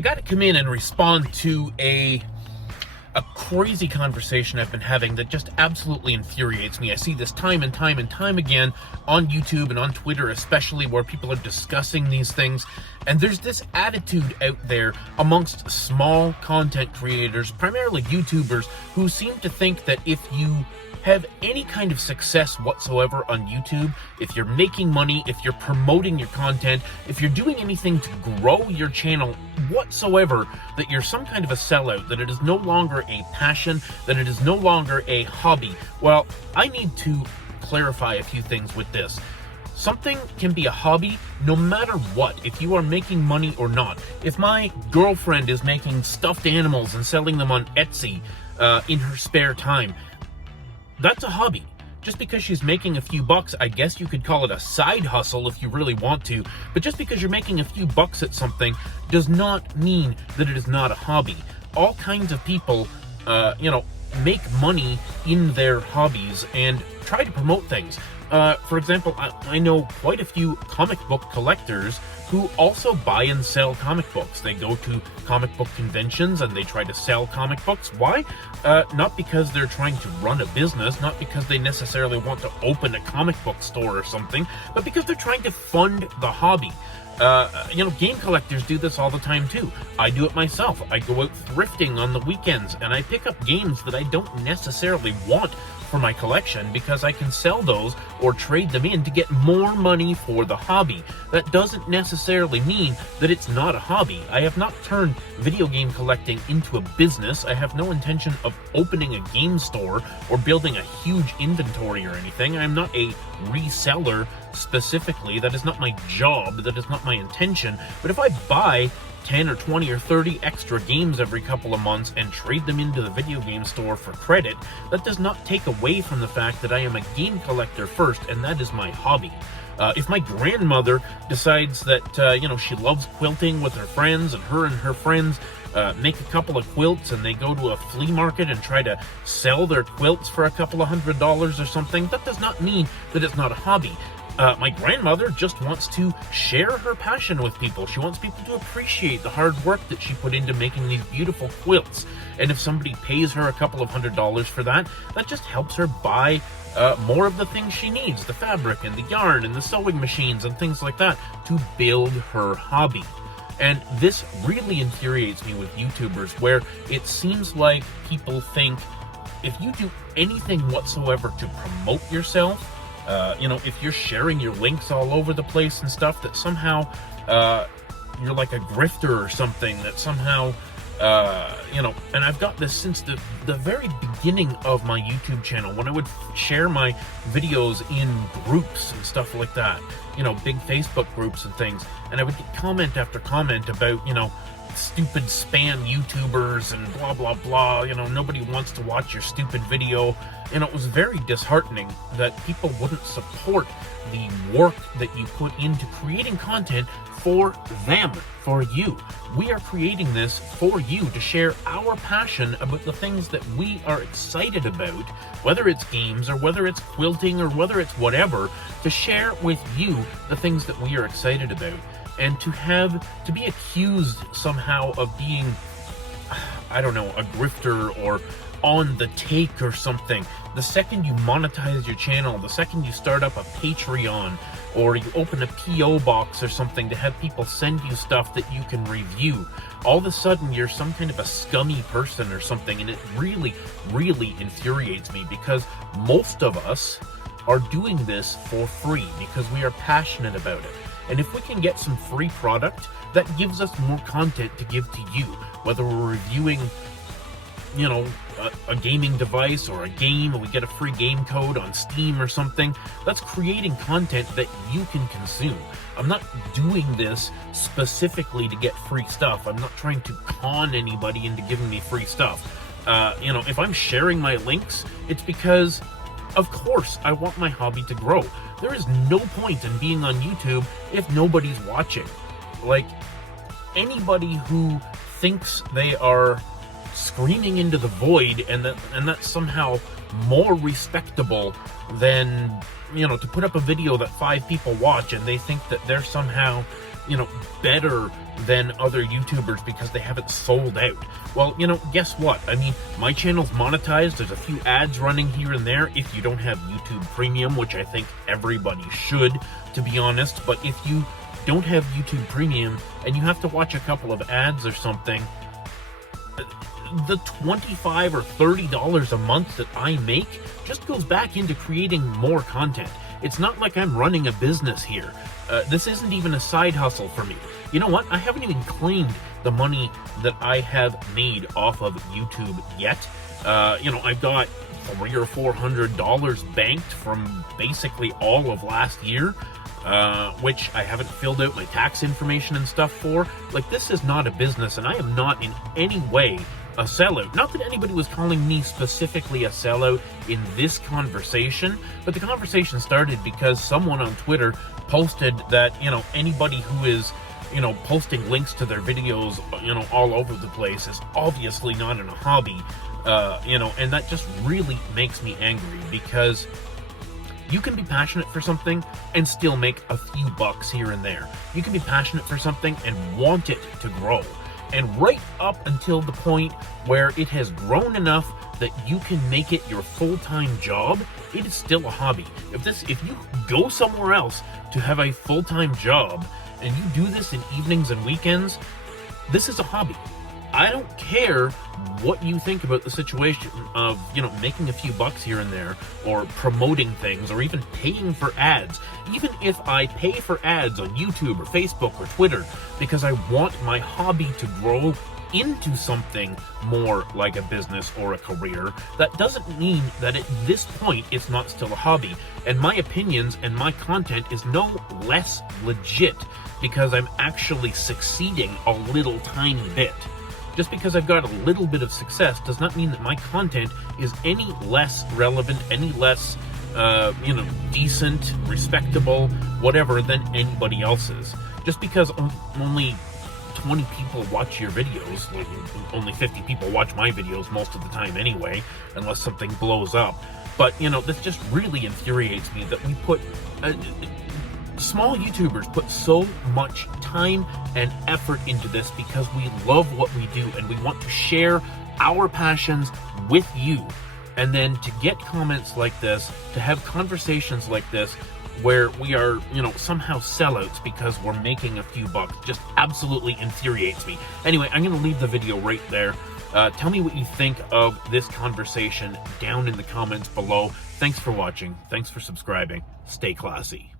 I got to come in and respond to a crazy conversation I've been having that just absolutely infuriates me. I see this time and time and time again on YouTube and on Twitter especially, where people are discussing these things, and there's this attitude out there amongst small content creators, primarily YouTubers, who seem to think that if you have any kind of success whatsoever on YouTube, if you're making money, if you're promoting your content, if you're doing anything to grow your channel whatsoever, that you're some kind of a sellout, that it is no longer a passion, that it is no longer a hobby. Well, I need to clarify a few things with this. Something can be a hobby no matter what, if you are making money or not. If my girlfriend is making stuffed animals and selling them on Etsy in her spare time, that's a hobby. Just because she's making a few bucks, I guess you could call it a side hustle if you really want to, but just because you're making a few bucks at something does not mean that it is not a hobby. All kinds of people, make money in their hobbies and try to promote things. For example, I know quite a few comic book collectors who also buy and sell comic books. They go to comic book conventions and they try to sell comic books. Why? Not because they're trying to run a business, not because they necessarily want to open a comic book store or something, but because they're trying to fund the hobby. Game collectors do this all the time too. I do it myself. I go out thrifting on the weekends and I pick up games that I don't necessarily want for my collection because I can sell those or trade them in to get more money for the hobby. That doesn't necessarily mean that it's not a hobby. I have not turned video game collecting into a business. I have no intention of opening a game store or building a huge inventory or anything. I'm not a reseller specifically. That is not my job. That is not my intention. But if I buy 10 or 20 or 30 extra games every couple of months and trade them into the video game store for credit, that does not take away from the fact that I am a game collector first, and that is my hobby. If my grandmother decides that, she loves quilting with her friends, and her friends make a couple of quilts and they go to a flea market and try to sell their quilts for a couple of $100s or something, that does not mean that it's not a hobby. My grandmother just wants to share her passion with people. She wants people to appreciate the hard work that she put into making these beautiful quilts. And if somebody pays her a couple of $100s for that, that just helps her buy more of the things she needs, the fabric and the yarn and the sewing machines and things like that, to build her hobby. And this really infuriates me with YouTubers, where it seems like people think if you do anything whatsoever to promote yourself, if you're sharing your links all over the place and stuff, that somehow you're like a grifter or something, that somehow, and I've got this since the very beginning of my YouTube channel, when I would share my videos in groups and stuff like that, big Facebook groups and things, and I would get comment after comment about, stupid spam YouTubers and blah, blah, blah, nobody wants to watch your stupid video. And it was very disheartening that people wouldn't support the work that you put into creating content for them, for you. We are creating this for you, to share our passion about the things that we are excited about, whether it's games or whether it's quilting or whether it's whatever, to share with you the things that we are excited about. And to be accused somehow of being, I don't know, a grifter or on the take or something. The second you monetize your channel, the second you start up a Patreon, or you open a P.O. box or something to have people send you stuff that you can review, all of a sudden you're some kind of a scummy person or something. And it really, really infuriates me, because most of us are doing this for free because we are passionate about it. And if we can get some free product, that gives us more content to give to you, whether we're reviewing, a gaming device or a game, and we get a free game code on Steam or something. That's creating content that you can consume. I'm not doing this specifically to get free stuff. I'm not trying to con anybody into giving me free stuff. If I'm sharing my links, it's because, of course, I want my hobby to grow. There is no point in being on YouTube if nobody's watching. Like, anybody who thinks they are screaming into the void and that's somehow more respectable than, to put up a video that 5 people watch, and they think that they're somehow, better than other YouTubers because they haven't sold out. Well, guess what? I mean, my channel's monetized. There's a few ads running here and there if you don't have YouTube Premium, which I think everybody should, to be honest. But if you don't have YouTube Premium and you have to watch a couple of ads or something, the $25 or $30 a month that I make just goes back into creating more content. It's not like I'm running a business here. This isn't even a side hustle for me. You know what? I haven't even claimed the money that I have made off of YouTube yet. I've got $300 or $400 banked from basically all of last year, which I haven't filled out my tax information and stuff for. Like, this is not a business, and I am not in any way a sellout. Not that anybody was calling me specifically a sellout in this conversation, but the conversation started because someone on Twitter posted that, anybody who is, posting links to their videos, all over the place is obviously not in a hobby, and that just really makes me angry, because you can be passionate for something and still make a few bucks here and there. You can be passionate for something and want it to grow. And right up until the point where it has grown enough that you can make it your full-time job, it is still a hobby. If you go somewhere else to have a full-time job and you do this in evenings and weekends, this is a hobby. I don't care what you think about the situation of, making a few bucks here and there, or promoting things, or even paying for ads. Even if I pay for ads on YouTube or Facebook or Twitter because I want my hobby to grow into something more like a business or a career, that doesn't mean that at this point it's not still a hobby. And my opinions and my content is no less legit because I'm actually succeeding a little tiny bit. Just because I've got a little bit of success does not mean that my content is any less relevant, any less, decent, respectable, whatever, than anybody else's. Just because only 20 people watch your videos, like only 50 people watch my videos most of the time anyway, unless something blows up. But, this just really infuriates me that we put... small YouTubers put so much time and effort into this because we love what we do and we want to share our passions with you. And then to get comments like this, to have conversations like this where we are, somehow sellouts because we're making a few bucks, just absolutely infuriates me. Anyway, I'm going to leave the video right there. Tell me what you think of this conversation down in the comments below. Thanks for watching. Thanks for subscribing. Stay classy.